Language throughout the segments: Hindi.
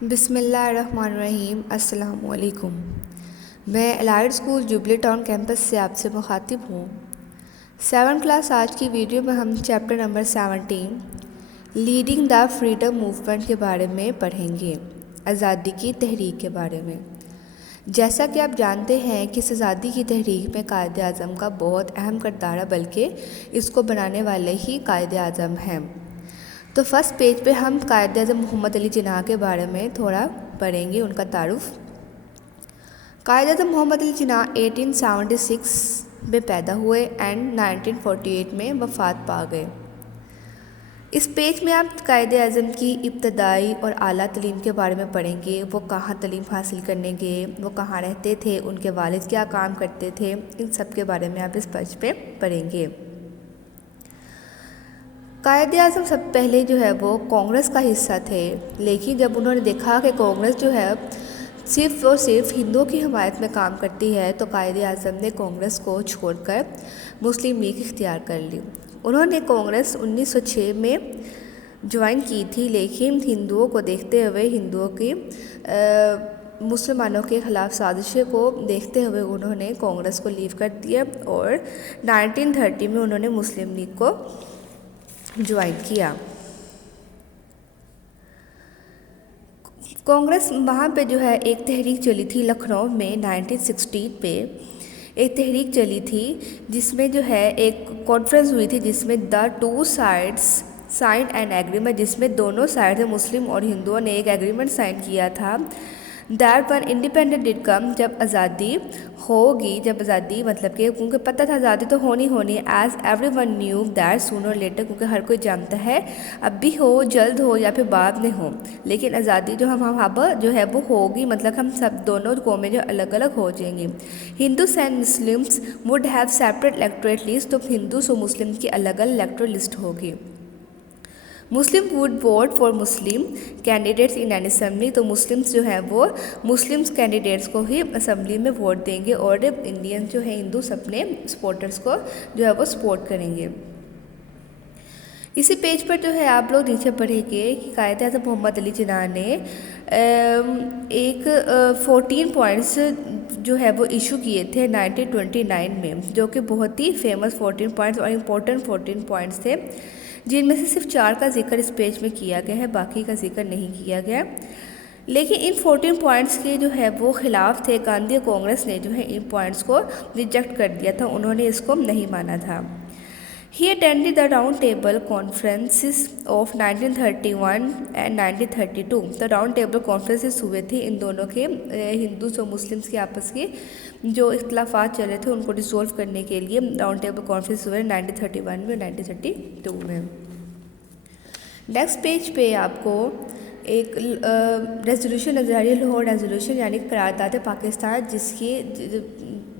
बिस्मिल्लाहिर्रहमानिर्रहीम। अस्सलाम वालेकुम। मैं allied school jubilee town campus से आपसे मुखातिब हूँ। 7th क्लास आज की वीडियो में हम chapter number 17 leading the freedom movement के बारे में पढ़ेंगे, आज़ादी की तहरीक के बारे में। जैसा कि आप जानते हैं कि इस आज़ादी की तहरीक में कायद आज़म का बहुत अहम किरदार है, बल्कि इसको बनाने वाले ही कायद आज़म हैं। तो फर्स्ट पेज पे हम कायद आज़म मोहम्मद अली जिन्ना के बारे में थोड़ा पढ़ेंगे, उनका तारुफ। कायद आज़म मोहम्मद अली जिन्ना 1876 में पैदा हुए एंड 1948 में वफ़ात पा गए। इस पेज में आप कायद आज़म की इब्तदाई और आला तलीम के बारे में पढ़ेंगे। वो कहाँ तलीम हासिल करने गए, वो कहाँ रहते थे, उनके वालिद क्या काम करते थे, इन सब के बारे में आप इस पेज पे पढ़ेंगे। कायद आज़म सब पहले जो है वो कांग्रेस का हिस्सा थे, लेकिन जब उन्होंने देखा कि कांग्रेस जो है सिर्फ़ और सिर्फ हिंदुओं की हमायत में काम करती है, तो कायद आज़म ने कांग्रेस को छोड़कर मुस्लिम लीग इख्तियार कर ली। उन्होंने कांग्रेस 1906 में ज्वाइन की थी, लेकिन हिंदुओं को देखते हुए, हिंदुओं की मुसलमानों के ख़िलाफ़ साजिशें को देखते हुए उन्होंने कांग्रेस को लीव कर दिया और 1930 में उन्होंने मुस्लिम लीग को ज्वाइन किया। कांग्रेस वहाँ पे जो है एक तहरीक चली थी लखनऊ में 1916 पे एक तहरीक चली थी, जिसमें जो है एक कॉन्फ्रेंस हुई थी जिसमें the two sides sign an agreement, जिसमें दोनों साइड मुस्लिम और हिंदुओं ने एक एग्रीमेंट साइन किया था दैट वन इंडिपेंडेंट डिड कम, जब आज़ादी होगी, जब आज़ादी मतलब कि उनको पता था आज़ादी तो होनी as everyone knew that sooner later, क्योंकि हर कोई जानता है अब भी हो, जल्द हो या फिर बाद में हो, लेकिन आज़ादी जो हम अब जो है वो होगी, मतलब हम सब दोनों कौमें जो अलग अलग हो जाएंगी। Hindus and Muslims would have separate electorate list, तो हिंदूस और मुस्लिम की अलग अलग इलेक्टोरल लिस्ट होगी। Muslim would vote for Muslim candidates in an assembly, तो मुस्लिम्स जो है वो मुस्लिम्स कैंडिडेट्स को ही असेंबली में वोट देंगे और इंडियन जो है हिंदूस अपने सपोर्टर्स को जो है वो सपोर्ट करेंगे। इसी पेज पर जो है आप लोग नीचे पढ़ेंगे कि कायद आज़म मोहम्मद अली जिन्ना ने एक 14 पॉइंट्स जो है वो इशू किए थे 1929 में, जो कि बहुत ही फेमस 14 पॉइंट्स और इम्पोर्टेंट 14 पॉइंट्स थे, जिनमें से सिर्फ 4 का जिक्र इस पेज में किया गया है, बाकी का जिक्र नहीं किया गया। लेकिन इन 14 पॉइंट्स के जो है वो ख़िलाफ़ थे। गांधी कांग्रेस ने जो है इन पॉइंट्स को रिजेक्ट कर दिया था, उन्होंने इसको नहीं माना था। He attended the Round Table Conferences of 1931 and 1932। तो राउंड टेबल कॉन्फ्रेंसेस हुए थे इन दोनों के, हिंदूस और मुस्लिम्स के आपस के जो इख्तलाफात चल रहे थे उनको डिसोल्व करने के लिए राउंड टेबल कॉन्फ्रेंस हुए 1931 में 1932 में। नेक्स्ट पेज पे आपको एक रेजोल्यूशन नज़र आ रही है, लाहौर रेजोल्यूशन यानी करारदाद पाकिस्तान, जिसकी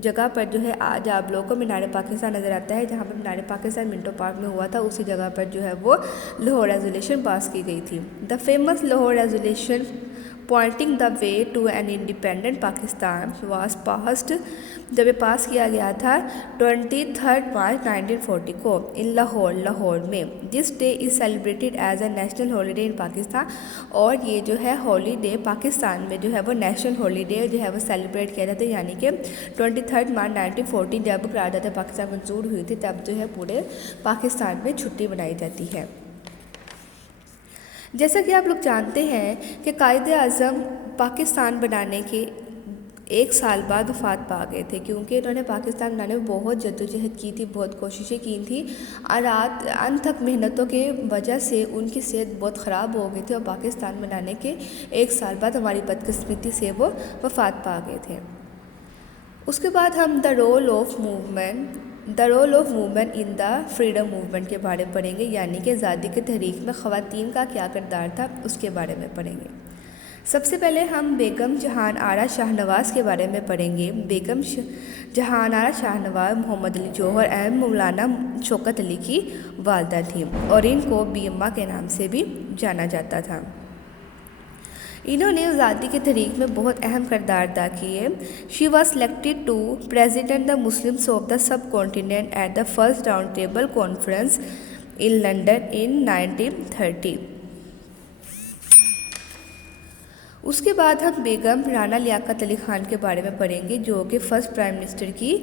जगह पर जो है आज आप लोगों को मीनार पाकिस्तान नज़र आता है, जहाँ पर मीनार पाकिस्तान मिंटो पार्क में हुआ था, उसी जगह पर जो है वो लाहौर रेजोल्यूशन पास की गई थी। The famous Lahore resolution pointing the way to an independent Pakistan was passed, जब ये पास किया गया था 23 मार्च 1940 को इन लाहौर में। This day is celebrated as a national holiday in Pakistan, और ये जो है हॉलीडे पाकिस्तान में जो है वो नेशनल हॉलीडे जो है वो सेलिब्रेट किया जाता है, यानी कि 23 मार्च 1940 जब करारदाद पाकिस्तान मंजूर हुई थी, तब जो है पूरे पाकिस्तान में छुट्टी मनाई जाती है। जैसा कि आप लोग जानते हैं कि कायद आज़म पाकिस्तान बनाने के 1 साल बाद वफ़ात पा गए थे, क्योंकि इन्होंने पाकिस्तान बनाने में बहुत जद्दोजहद की थी, बहुत कोशिशें की थी और रात अनथक मेहनतों के वजह से उनकी सेहत बहुत ख़राब हो गई थी और पाकिस्तान बनाने के 1 साल बाद हमारी बदकिस्मती से वो वफ़ात पा गए थे। उसके बाद हम the role of women in the freedom movement के बारे में पढ़ेंगे, यानी कि आज़ादी की तहरीक में ख़वातीन का क्या किरदार था उसके बारे में पढ़ेंगे। सबसे पहले हम बेगम जहान आरा शाहनवाज़ के बारे में पढ़ेंगे। बेगम जहान आरा शाहनवाज़ मोहम्मद अली जौहर एवं मौलाना शौकत अली की वालदा थी और इनको बीअम्मा के नाम से भी जाना जाता था। इन्होंने आज़ादी की तहरीक में बहुत अहम किरदार अदा किए। She was selected to president the Muslims of the subcontinent at the first round table conference in London in 1930। उसके बाद हम बेगम राना लियाकत अली ख़ान के बारे में पढ़ेंगे, जो कि फर्स्ट प्राइम मिनिस्टर की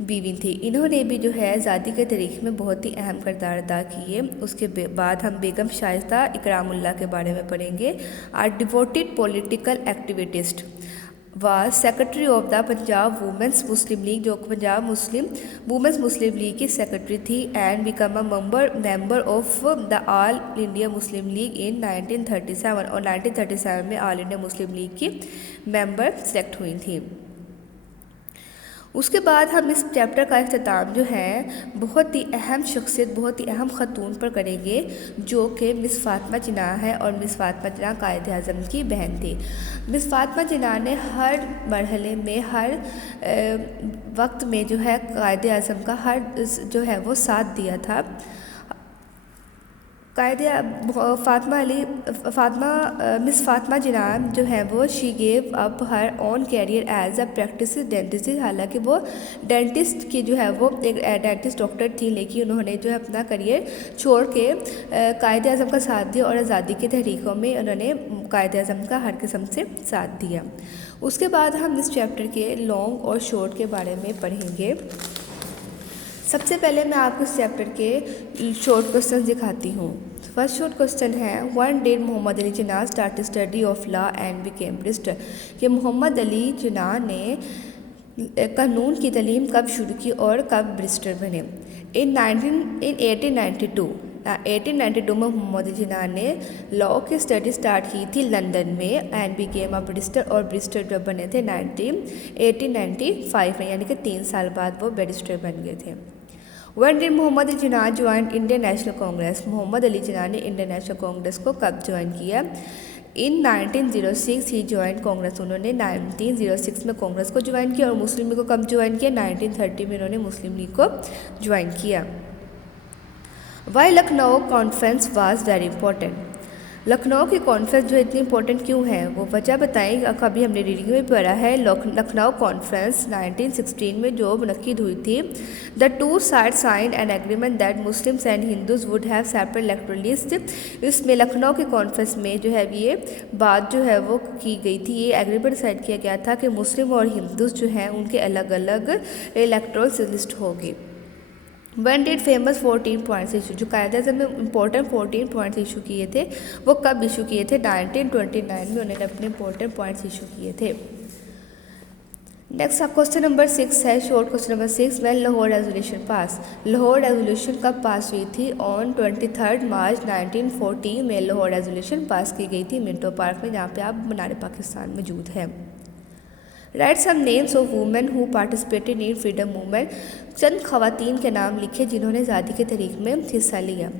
बीवी थी। इन्होंने भी जो है आज़ादी के तरीक़े में बहुत ही अहम किरदार अदा किए। उसके बाद हम बेगम शाइस्ता इकरामुल्लाह के बारे में पढ़ेंगे। Are devoted political activist was secretary of the Punjab women's Muslim League, जो पंजाब मुस्लिम वुमेंस मुस्लिम लीग की सेक्रेटरी थी, and become a member of the All India Muslim League in 1937, और 1937 में ऑल इंडिया मुस्लिम लीग की मेंबर सेलेक्ट हुई थी। उसके बाद हम इस चैप्टर का इख्तिताम जो है बहुत ही अहम शख्सियत, बहुत ही अहम ख़तून पर करेंगे, जो कि मिस फ़ातिमा जिन्ना है। और मिस फ़ातिमा जिन्ना कायद आज़म की बहन थी। मिस फ़ातिमा जिन्ना ने हर मरहले में, हर वक्त में जो है कायद आज़म का हर जो है वो साथ दिया था। मिस फ़ातिमा जिन्ना जो है वो she gave up her on career as a practice dentist. हालांकि वो डेंटिस्ट की जो है वो एक डेंटिस्ट डॉक्टर थी, लेकिन उन्होंने जो है अपना करियर छोड़ के कायद आज़म का साथ दिया और आज़ादी के तहरीकों में उन्होंने कायद आज़म का हर किस्म से साथ दिया। उसके बाद हम इस चैप्टर के लॉन्ग और शॉर्ट के बारे में पढ़ेंगे। सबसे पहले मैं आपको इस चैप्टर के शॉर्ट क्वेश्चन दिखाती हूँ। फर्स्ट शॉर्ट क्वेश्चन है, when did Mohammad Ali Jinnah start study of law and became barrister, कि मोहम्मद अली जिन्ना ने कानून की तालीम कब शुरू की और कब बैरिस्टर बने। इन 1892 में मोहम्मद अली जिन्ना ने लॉ की स्टडी स्टार्ट की थी लंदन में, एंड बिकेम अ बैरिस्टर, और बैरिस्टर जब बने थे 1895 में, यानी कि 3 साल बाद वो बैरिस्टर बन गए थे। When did Mohammad Ali Jinnah join Indian National Congress, Mohammad Ali Jinnah ने इंडियन नेशनल कांग्रेस को कब ज्वाइन किया। इन 1906 ही ज्वाइन कांग्रेस, उन्होंने 1906 में कांग्रेस को ज्वाइन किया। और मुस्लिम लीग को कब ज्वाइन किया, 1930 में उन्होंने मुस्लिम लीग को ज्वाइन किया। Why Lucknow conference was very important, Lucknow की कॉन्फ्रेंस जो इतनी इंपॉर्टेंट क्यों है वो वजह बताएं। अभी हमने रीडिंग में पढ़ा है, लखनऊ कॉन्फ्रेंस 1916 में जो मुनक्किद हुई थी। The two side sign an agreement that Muslims and Hindus would have separate electoral list. इसमें लखनऊ की कॉन्फ्रेंस में जो है ये बात जो है वो की गई थी, ये एग्रीमेंट साइन किया गया था कि मुस्लिम और हिंदूज जो हैं उनके अलग अलग इलेक्टोरल लिस्ट होगी। One did famous 14 points issue, जो कायदे आज़म में इंपॉर्टेंट 14 पॉइंट्स इशू किए थे वो कब इशू किए थे, 1929 में उन्होंने अपने इंपॉर्टेंट पॉइंट्स इशू किए थे। नेक्स्ट क्वेश्चन नंबर 6 है, शॉर्ट क्वेश्चन नंबर 6 में Lahore resolution pass, Lahore resolution कब पास हुई थी। ऑन 23 मार्च 1940 में लाहौर रेजोल्यूशन पास की गई थी मिंटो पार्क में, जहाँ पे आप मीनार पाकिस्तान मौजूद है। Right some names of women who participated in freedom movement, चंद खवातीन के नाम लिखे जिन्होंने आज़ादी के तहरीक में हिस्सा लिया।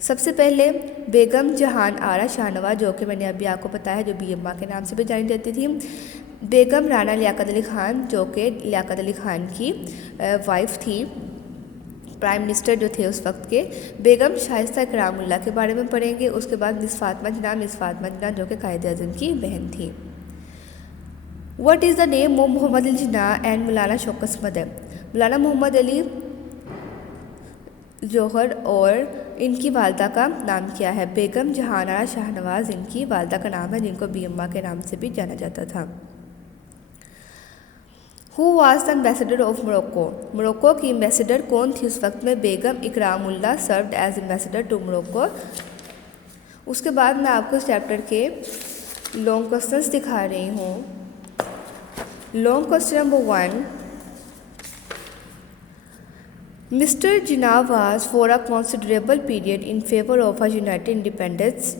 सबसे पहले बेगम जहान आरा शाहनवाज, जो कि मैंने अभी आपको बताया जो बीएमआ के नाम से भी जानी जाती थी। बेगम राना लियाकत अली ख़ान, जो कि लियाकत अली ख़ान की वाइफ थी, प्राइम मिनिस्टर जो थे उस वक्त के। बेगम शाइस्ता इकरामुल्लाह के बारे में पढ़ेंगे। उसके बाद मिस फ़ातिमा जिन्ना जो कि कायद आज़म की बहन थी। What is the name of Mohammad Ali Jinnah and Maulana Shaukat mother, मौलाना मोहम्मद अली जौहर और इनकी वालदा का नाम क्या है। बेगम जहानारा शाहनवाज इनकी वालदा का नाम है, जिनको बीएमआ के नाम से भी जाना जाता था। Who was the ambassador of Morocco, Morocco की एम्बेसडर कौन थी उस वक्त में। Begum Ikramullah served as ambassador to Morocco. उसके बाद मैं आपको इस चैप्टर के लॉन्ग क्वेश्चंस दिखा रही हूँ। Long question number 1, Mr. Jinnah was for a considerable period in favor of a united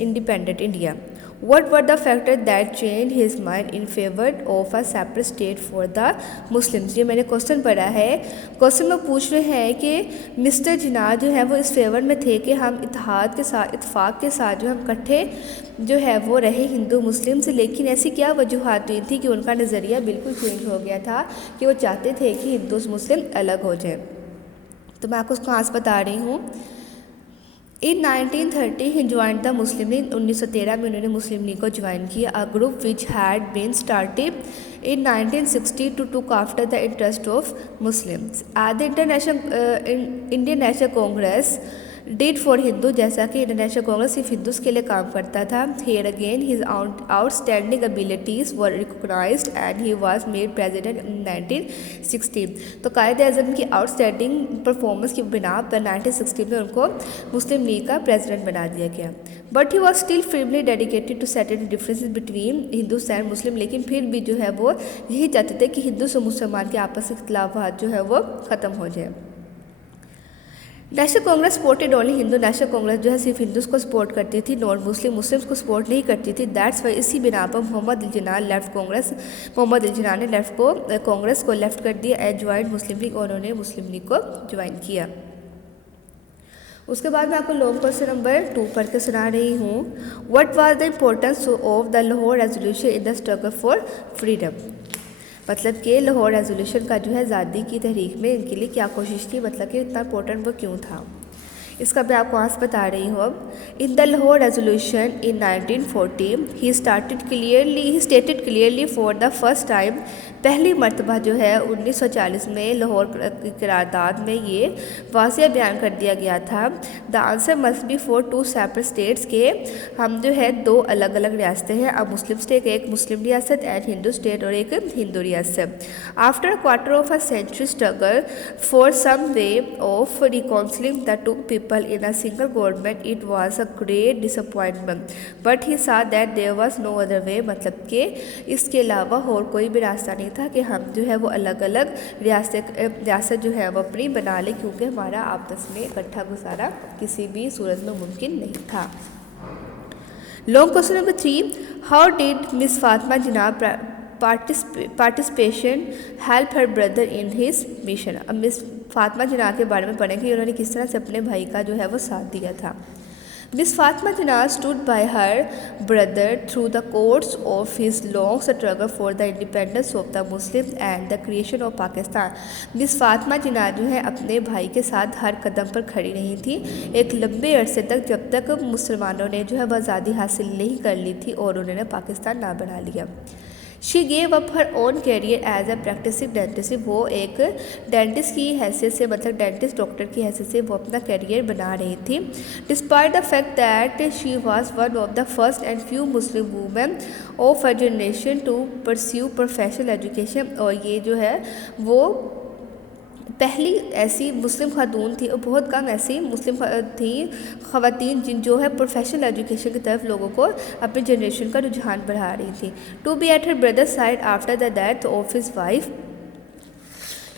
independent India. What were the factors that changed his mind in favor of a separate state for the Muslims? ये मैंने क्वेश्चन पढ़ा है। क्वेश्चन में पूछ रहे हैं कि मिस्टर जिन्ना जो है वो इस फेवर में थे कि हम इत्तेफाक के साथ जो हम इकट्ठे जो है वो रहे हिंदू मुस्लिम से, लेकिन ऐसी क्या वजूहत हुई थी कि उनका नज़रिया बिल्कुल चेंज हो गया था कि वो चाहते थे कि हिंदू मुस्लिम अलग हो जाए। तो मैं आपको उसको आज बता रही हूँ। In 1930 he join the Muslim League, 1913 में उन्होंने मुस्लिम लीग को ज्वाइन किया। A group which had been started in 1960 to took after the interest of Muslims. At the Indian National Congress did for Hindu, जैसा कि इंटरनेशनल कांग्रेस सिर्फ हिंदूज के लिए काम करता था। Here again his outstanding abilities were recognised and he was made president in 1916। तो कायद-ए-आज़म की आउटस्टैंडिंग परफॉर्मेंस की बिना पर 1916 में उनको मुस्लिम लीग का प्रेसिडेंट बना दिया गया। But he was still firmly dedicated to settle differences between Hindus and Muslim, लेकिन फिर भी जो है वो यही चाहते थे कि हिंदू और मुसलमान के आपस के इख्तिलाफात जो है वो ख़त्म हो जाए। National Congress supported only Hindu, national Congress जो है सिर्फ हिंदूज को सपोर्ट करती थी, नॉन मुस्लिम्स को सपोर्ट नहीं करती थी। दैट्स वाई इसी बिना पर मोहम्मद अली जिन्ना लेफ्ट कांग्रेस, मोहम्मद अली जिन्ना ने कांग्रेस को लेफ्ट कर दिया एंड ज्वाइन मुस्लिम लीग, और उन्होंने मुस्लिम लीग को ज्वाइन किया। उसके बाद मैं आपको लॉन्ग क्वेश्चन नंबर 2 पढ़ के सुना रही हूँ। What was the importance of the Lahore resolution in the struggle for freedom, मतलब कि लाहौर रेजोल्यूशन का जो है आज़ादी की तहरीक में इनके लिए क्या कोशिश थी, मतलब कि इतना इंपॉर्टेंट वो क्यों था, इसका मैं आपको आंसर बता रही हूँ अब। In the Lahore resolution in 1940 he stated clearly for the first time, पहली मरतबा जो है 1940 में लाहौर की करारदाद में ये वाज़ेह बयान कर दिया गया था। The answer must be for 2 separate states के हम जो है 2 अलग अलग रियासतें हैं, अब मुस्लिम स्टेट, एक मुस्लिम रियासत एंड हिंदू स्टेट और एक हिंदू रियासत। After a quarter of a century struggle for some way of reconciling the 2 people in a single government, it was a great disappointment but he saw that there was no other way, मतलब कि इसके अलावा और कोई भी रास्ता नहीं था कि हम जो है वो अलग अलग रियासत जो है वो अपनी बना लें, क्योंकि हमारा आपस में इकट्ठा गुजारा किसी भी सूरत में मुमकिन नहीं था। Long question number 3, how did miss Fatima Jinnah participation help her brother in his mission. अब मिस फातिमा जिन्ना के बारे में पढ़ेंगे कि उन्होंने किस तरह से अपने भाई का जो है वो साथ दिया था। Miss Fatima Jinnah stood by her brother through the course of his long struggle for the independence of the Muslim and the creation of Pakistan. Miss Fatima Jinnah जो है अपने भाई के साथ हर कदम पर खड़ी रही थी एक लंबे अरसे तक, जब तक मुसलमानों ने जो है वह आज़ादी हासिल नहीं कर ली थी और उन्होंने पाकिस्तान ना बना लिया। She gave up her own career as a practicing dentist, वो एक डेंटिस्ट की हैसियत से, मतलब डेंटिस्ट डॉक्टर की हैसियत से वो अपना कैरियर बना रही थी। Despite the fact that she was one of the first and few Muslim women of her generation to pursue professional education, और ये जो है वो पहली ऐसी मुस्लिम खातून थी और बहुत कम ऐसी मुस्लिम थी ख़वातीन जिन जो है प्रोफेशनल एजुकेशन की तरफ लोगों को अपनी जनरेशन का रुझान बढ़ा रही थी। To be at her brother side after the death of his wife,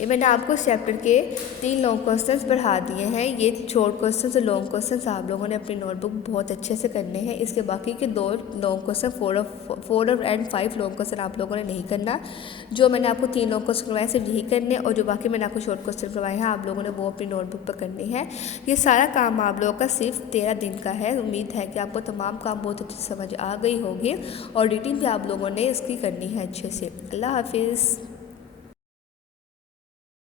ये मैंने आपको इस चैप्टर के 3 लॉन्ग क्वेश्चंस बढ़ा दिए हैं। ये शॉर्ट क्वेश्चंस और लॉन्ग क्वेश्चंस आप लोगों ने अपनी नोटबुक बहुत अच्छे से करने हैं। इसके बाकी के 2 long question 4 and 5 long question आप लोगों ने नहीं करना। जो मैंने आपको 3 लॉन्ग क्वेश्चन करवाए सिर्फ यही करने, और जो बाकी मैंने आपको शॉर्ट क्वेश्चन करवाए हैं आप लोगों ने वो अपनी नोटबुक पर करने हैं। ये सारा काम आप लोगों का सिर्फ 13 दिन का है। उम्मीद है कि आपको तमाम काम बहुत अच्छे से समझ आ गई होगी और रीडिंग भी आप लोगों ने इसकी करनी है अच्छे से। अल्लाह हाफिज़।